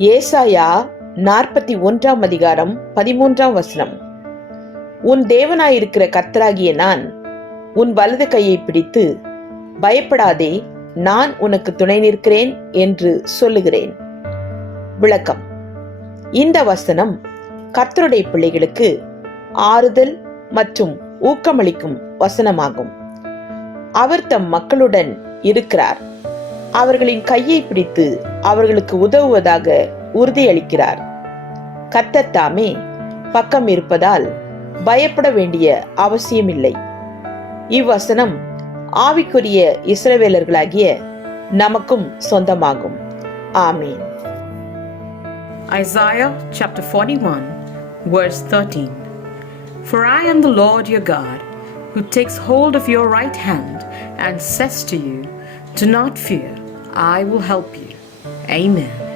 ஏசாயா நாற்பத்தி ஒன்றாம் அதிகாரம் பதிமூன்றாம் வசனம். உன் தேவனாயிருக்கிற கர்த்தராகிய நான் உன் வலது கையை பிடித்து பயப்படாதே நான் உனக்கு துணை நிற்கிறேன் என்று சொல்லுகிறேன். விளக்கம். இந்த வசனம் கர்த்தருடைய பிள்ளைகளுக்கு ஆறுதல் மற்றும் ஊக்கமளிக்கும் வசனமாகும். அவர் தம் மக்களுடன் இருக்கிறார். அவர்களின் கையை பிடித்து அவர்களுக்கு உதவுவதாக உறுதியளிக்கிறார். கத்தத்தாமே தாமே பக்கம் இருப்பதால் பயப்பட வேண்டிய அவசியமில்லை. இவ்வசனம் ஆவிக்குரிய இஸ்ரவேலர்களாகிய நமக்கும் சொந்தமாகும். ஆமீன். Isaiah chapter 41, verse 13. For I am the Lord your God, who takes hold of your right hand and says to you, Do not fear, I will help you. Amen.